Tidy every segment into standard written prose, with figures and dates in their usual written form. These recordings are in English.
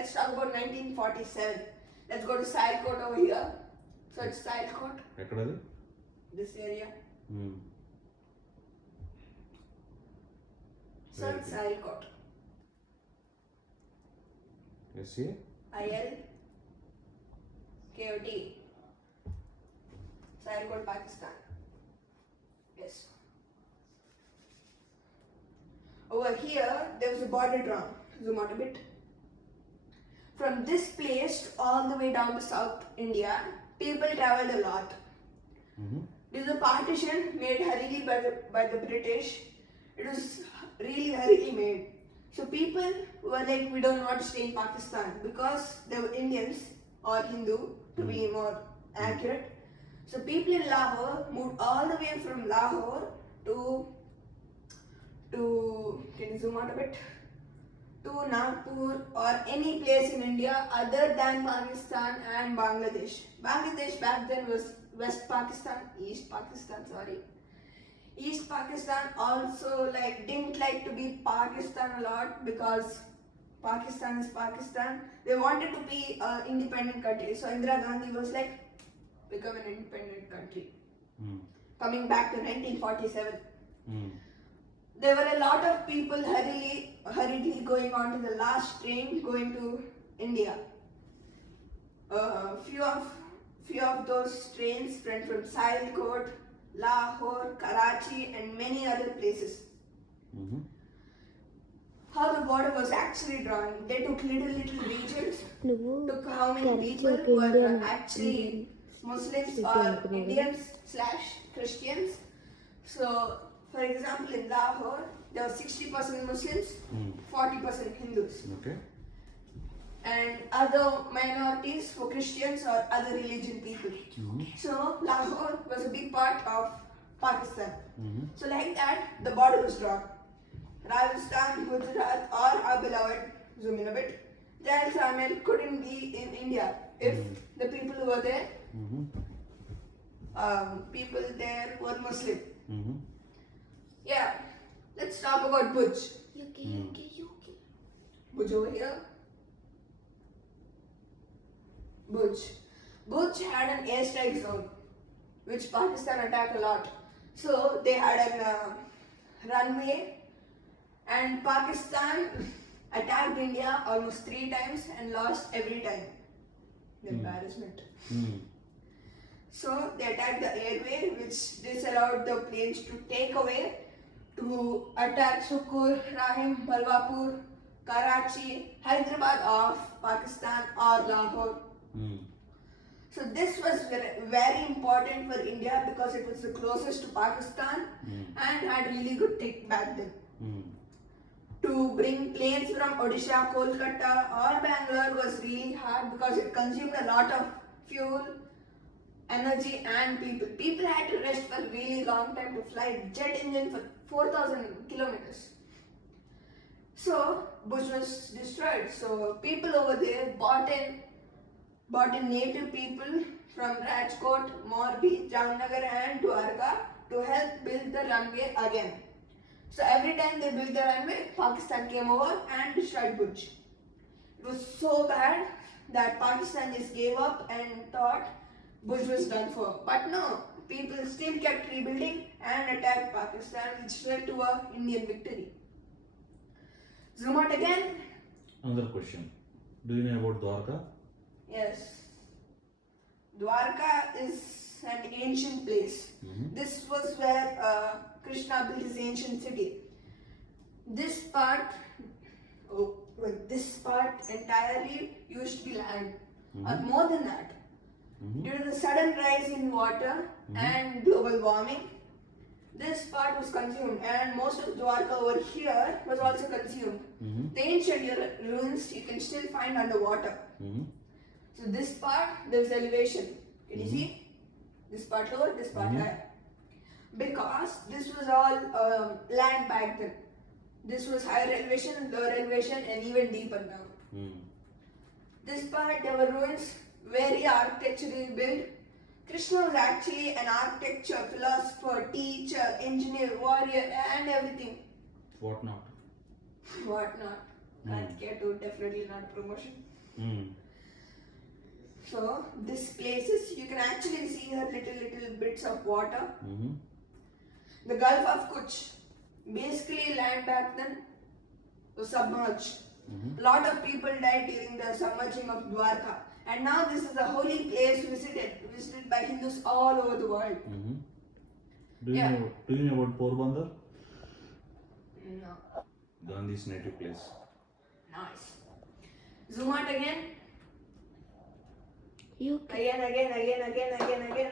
let's talk about 1947. Let's go to Saketh over here. So it's Saketh, ఎక్కడది? this area. So it's Saketh. SAILKOT. Saketh, Pakistan. Yes. Over here, there was a border drawn. Zoom out a bit. From this place all the way down to South India, people traveled a lot. This is a partition made hurriedly by the British. It was really hurriedly made. So people were like, we don't want to stay in Pakistan because they were Indians or Hindu to be more accurate. So people in Lahore moved all the way from Lahore to can you zoom out a bit? To Nagpur or any place in India other than Pakistan and Bangladesh. Bangladesh back then was West Pakistan, East Pakistan, sorry. East Pakistan also didn't like to be Pakistan a lot because Pakistan is Pakistan. They wanted to be an independent country. So Indira Gandhi was like, become an independent country. Coming back to 1947. There were a lot of people hurriedly going on to the last train going to India. Few of those trains went from Saketh, Lahore, Karachi and many other places. How the border was actually drawn, they took little regions, took how many people were actually Muslims or Indians/Christians. So for example, in Lahore, there were 60% Muslims, 40% Hindus. Okay. And other minorities were Christians or other religion people. So Lahore was a big part of Pakistan. So like that, the border was drawn. Rajasthan, Gujarat or our beloved, zoom in a bit, Jaisalmer couldn't be in India if the people who were there, people there were Muslim. Yeah, let's talk about Bhuj. Bhuj over here. Bhuj had an airstrike zone, which Pakistan attacked a lot. So they had a runway, and Pakistan attacked India almost 3 times and lost every time. The embarrassment. So they attacked the airway, which disallowed the planes to take away to attack Sukur, Rahim, Balwapur, Karachi, Hyderabad of Pakistan or Lahore. So this was very important for India because it was the closest to Pakistan and had really good tech back then. To bring planes from Odisha, Kolkata or Bangalore was really hard because it consumed a lot of fuel, energy and people. People had to rest for a really long time to fly jet engine for 4,000 kilometers. So Bhuj was destroyed. So people over there bought in native people from Rajkot, Morbi, Jamnagar and Dwarka to help build the runway again. So every time they built the runway, Pakistan came over and destroyed Bhuj. It was so bad that Pakistan just gave up and thought Bhuj was done for. But no, people still kept rebuilding and attacked Pakistan, which led to an Indian victory. Zoom out again. Another question. Do you know about Dwarka? Yes. Dwarka is an ancient place. This was where Krishna built his ancient city. This part entirely used to be land, or more than that. Due to the sudden rise in water and global warming, this part was consumed, and most of Dwarka over here was also consumed. The ancient ruins you can still find underwater. So this part, there's elevation. Can you see? This part lower, this part higher. Because this was all land back then. This was higher elevation, lower elevation and even deeper now. This part, there were ruins, very architecturally built. Krishna was actually an architecture, philosopher, teacher, engineer, warrior and everything. What not? What not? Kartikeya too, definitely not promotion. Hmm. So this places you can actually see here little bits of water. Mm-hmm. The Gulf of Kutch, basically land back then was submerged. Mm-hmm. A lot of people died during the submerging of Dwarka, and now this is a holy place visited by Hindus all over the world. Mm-hmm. Do you Yeah. know about Porbandar? No, Gandhi's native place. nice. Zoom out again. You Again.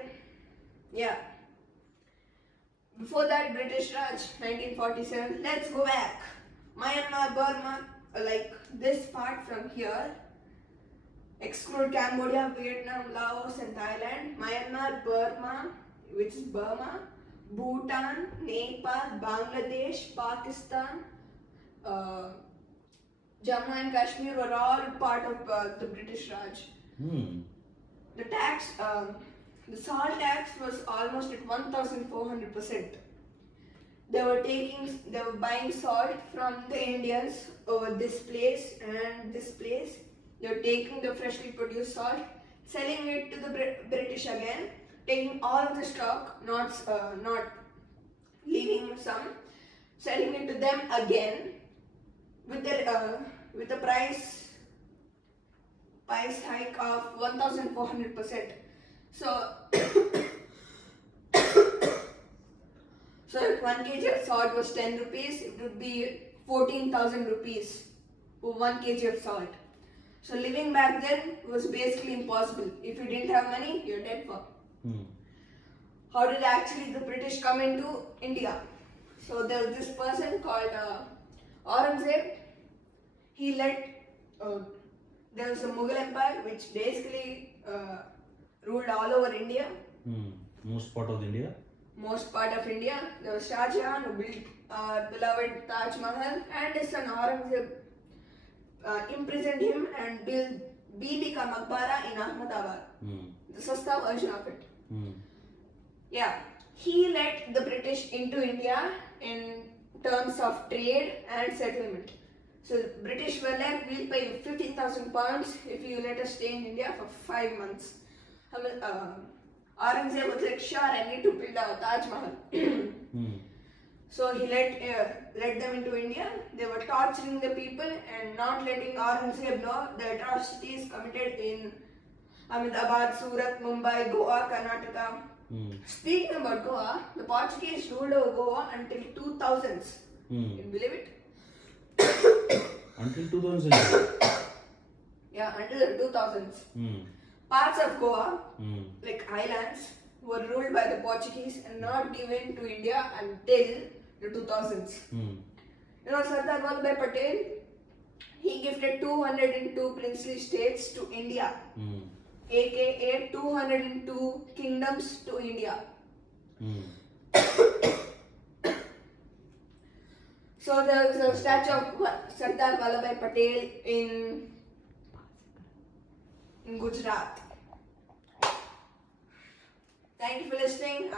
Yeah. Before that, British Raj, 1947. Let's go back. Myanmar, Burma, like this part from here. Exclude Cambodia, Vietnam, Laos, and Thailand. Myanmar, Burma, which is Burma, Bhutan, Nepal, Bangladesh, Pakistan, Jammu and Kashmir were all part of the British Raj. Hmm. The tax, the salt tax was almost at 1,400%. They were buying salt from the Indians over this place and this place. They were taking the freshly produced salt, selling it to the British again, taking all of the stock, not leaving some, selling it to them again with the price hike of 1,400%. So, so if 1 kg of salt was 10 rupees, it would be 14,000 rupees for 1 kg of salt. So living back then was basically impossible. If you didn't have money, you're dead for. Hmm. How did actually the British come into India? So there was this person called Aurangzeb. He led. There was a Mughal Empire which basically ruled all over India, Hmm. Most part of India. most part of India. There was Shah Jahan who built our beloved Taj Mahal, and his son Aurangzeb imprisoned him and built Bibi Ka Maqbara in Ahmedabad, Hmm. the Sasta version of it. Hmm. Yeah, he led the British into India in terms of trade and settlement. So the British were like, we'll pay 15,000 pounds if you let us stay in India for 5 months. Aurangzeb was like, sure, I need to build a Taj Mahal. Hmm. So he led them into India. They were torturing the people and not letting Aurangzeb know the atrocities committed in Ahmedabad, Surat, Mumbai, Goa, Karnataka. Hmm. Speaking about Goa, the Portuguese ruled over Goa until 2000s. Hmm. Can you believe it? Until 2000. Yeah, until the 2000s. Hmm. Parts of Goa, Hmm. like islands, were ruled by the Portuguese and not given to India until the 2000s. Hmm. You know, Sardar Vallabhbhai Patel, he gifted 202 princely states to India, Hmm. aka 202 kingdoms to India. Hmm. So there is a statue of Sardar Vallabhbhai Patel in Gujarat. Thank you for listening.